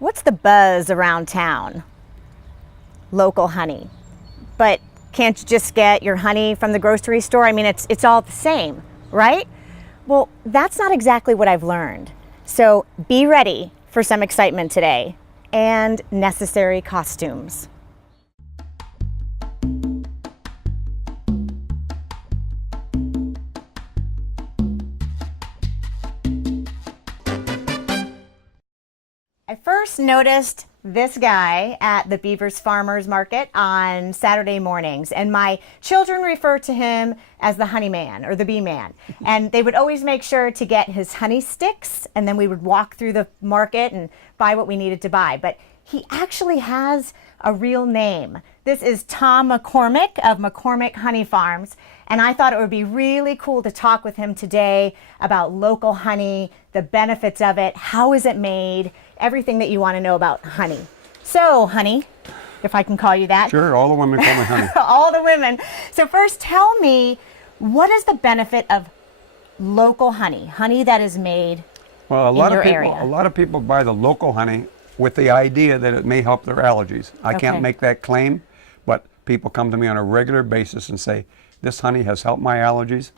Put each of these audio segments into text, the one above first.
What's the buzz around town? Local honey. But can't you just get your honey from the grocery store? I mean, it's all the same, right? Well, that's not exactly what I've learned. So be ready for some excitement today and necessary costumes. I first noticed this guy at the Beavers Farmers Market on Saturday mornings, and my children refer to him as the honey man or the bee man. And they would always make sure to get his honey sticks, and then we would walk through the market and buy what we needed to buy. But he actually has a real name. This is Tom McCormack of McCormack Honey Farms, and I thought it would be really cool to talk with him today about local honey, the benefits of it, how is it made, everything that you want to know about honey. So, honey, if I can call you that. Sure, all the women call me honey. All the women. So first, tell me, what is the benefit of local honey, honey that is made Well, in your area? A lot of people buy the local honey with the idea that it may help their allergies. I can't make that claim, but people come to me on a regular basis and say, this honey has helped my allergies,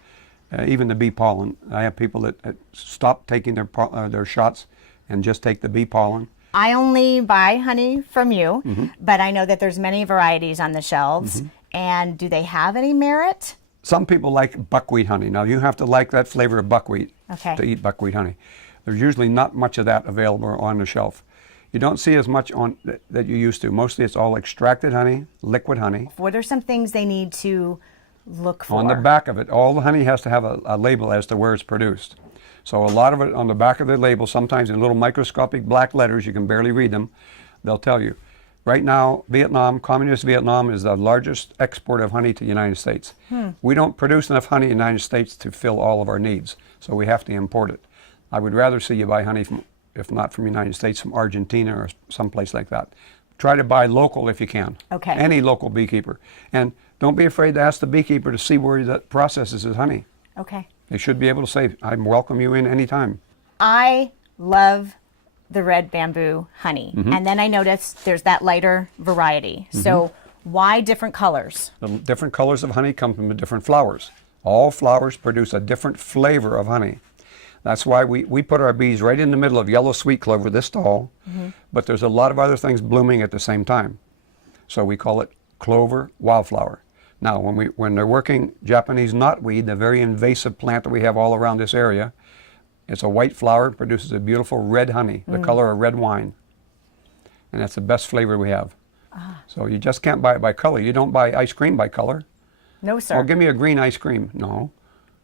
even the bee pollen. I have people that stop taking their shots and just take the bee pollen. I only buy honey from you, but I know that there's many varieties on the shelves. And do they have any merit? Some people like buckwheat honey. Now, you have to like that flavor of buckwheat to eat buckwheat honey. There's usually not much of that available on the shelf. You don't see as much on that you used to. Mostly it's all extracted honey, liquid honey. What are some things they need to look for? On the back of it, all the honey has to have a label as to where it's produced. So a lot of it on the back of the label, sometimes in little microscopic black letters, you can barely read them, they'll tell you. Right now, Vietnam, communist Vietnam, is the largest exporter of honey to the United States. We don't produce enough honey in the United States to fill all of our needs, so we have to import it. I would rather see you buy honey from, if not from the United States, from Argentina or someplace like that. Try to buy local if you can. Okay. Any local beekeeper. And don't be afraid to ask the beekeeper to see where that processes his honey. Okay. They should be able to say, I welcome you in anytime. I love the red bamboo honey. And then I noticed there's that lighter variety. So why different colors? The different colors of honey come from the different flowers. All flowers produce a different flavor of honey. That's why we put our bees right in the middle of yellow sweet clover, this tall, but there's a lot of other things blooming at the same time. So we call it clover wildflower. Now, when they're working Japanese knotweed, the very invasive plant that we have all around this area, it's a white flower, produces a beautiful red honey, the color of red wine. And that's the best flavor we have. So you just can't buy it by color. You don't buy ice cream by color. No, sir. Oh, give me a green ice cream. No.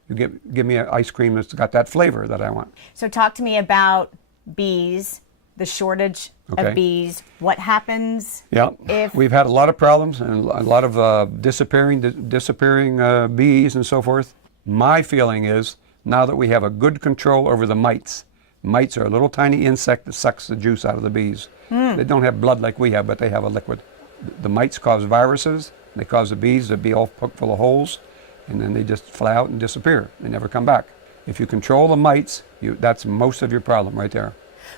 You give me an ice cream that's got that flavor that I want. So talk to me about bees, the shortage of bees. What happens if... We've had a lot of problems and a lot of disappearing bees and so forth. My feeling is, now that we have a good control over the mites. Mites are a little tiny insect that sucks the juice out of the bees. They don't have blood like we have, but they have a liquid. The mites cause viruses. They cause the bees to be all poked full of holes, and then they just fly out and disappear. They never come back. If you control the mites, that's most of your problem right there.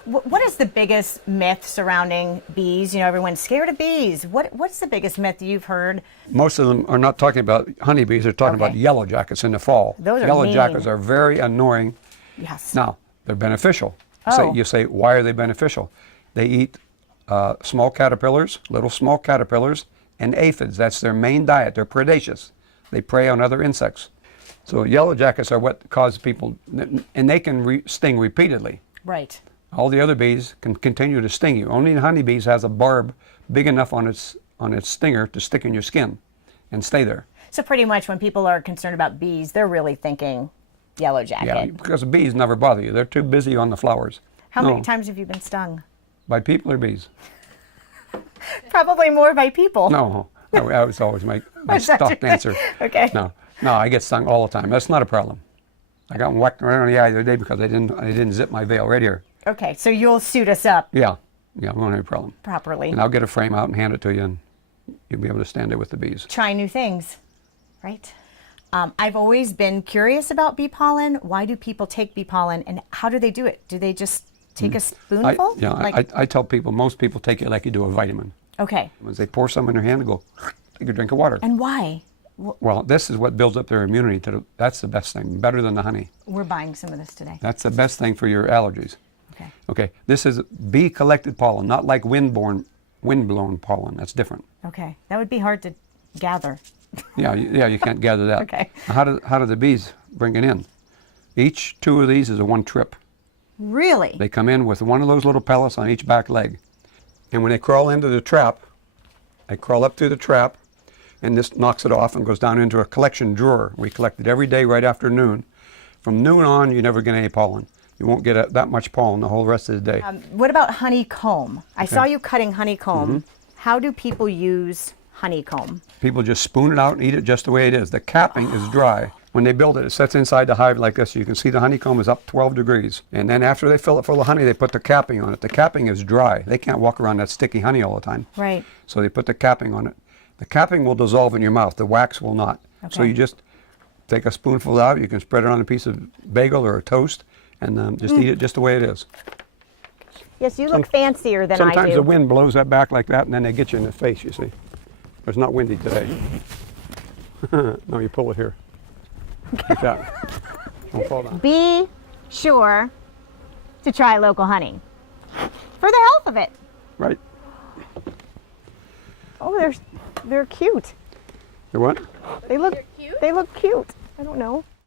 What is the biggest myth surrounding bees? You know, everyone's scared of bees. What's the biggest myth you've heard? Most of them are not talking about honeybees. They're talking about yellow jackets in the fall. Those are yellow jackets are very annoying. Yes. Now, they're beneficial. You say, why are they beneficial? They eat small caterpillars, little small caterpillars, and aphids. That's their main diet. They're predaceous. They prey on other insects. So yellow jackets are what cause people, and they can sting repeatedly. Right. All the other bees can continue to sting you. Only the honeybees has a barb big enough on its stinger to stick in your skin and stay there. So pretty much when people are concerned about bees, they're really thinking yellow jacket. Yeah, because the bees never bother you. They're too busy on the flowers. How many times have you been stung? By people or bees? Probably more by people. No, I was always my stuffed answer. Okay. No, I get stung all the time. That's not a problem. I got whacked right on the eye the other day because I didn't zip my veil right here. Okay, so you'll suit us up. Yeah, we won't have a problem. Properly. And I'll get a frame out and hand it to you, and you'll be able to stand there with the bees. Try new things, right? I've always been curious about bee pollen. Why do people take bee pollen, and how do they do it? Do they just take a spoonful? I tell people, most people take it like you do a vitamin. Okay. As they pour some in their hand and go, take a drink of water. And why? Well, this is what builds up their immunity. That's the best thing, better than the honey. We're buying some of this today. That's the best thing for your allergies. Okay. Okay, this is bee-collected pollen, not like wind-blown pollen. That's different. Okay. That would be hard to gather. Yeah, you can't gather that. Okay. How do the bees bring it in? Each 2 of these is a 1 trip. Really? They come in with 1 of those little pellets on each back leg. And when they crawl into the trap, they crawl up through the trap, and this knocks it off and goes down into a collection drawer. We collect it every day right after noon. From noon on, you never get any pollen. You won't get that much pollen the whole rest of the day. What about honeycomb? I saw you cutting honeycomb. How do people use honeycomb? People just spoon it out and eat it just the way it is. The capping is dry. When they build it, it sits inside the hive like this. You can see the honeycomb is up 12 degrees. And then after they fill it full of honey, they put the capping on it. The capping is dry. They can't walk around that sticky honey all the time. Right. So they put the capping on it. The capping will dissolve in your mouth. The wax will not. Okay. So you just take a spoonful out. You can spread it on a piece of bagel or a toast and just eat it just the way it is. Yes, you look fancier than I do. Sometimes the wind blows that back like that, and then they get you in the face, you see. It's not windy today. No, you pull it here. Like that. Don't fall down. Be sure to try local honey for the health of it. Right. Oh, they're cute. You what? They look cute. I don't know.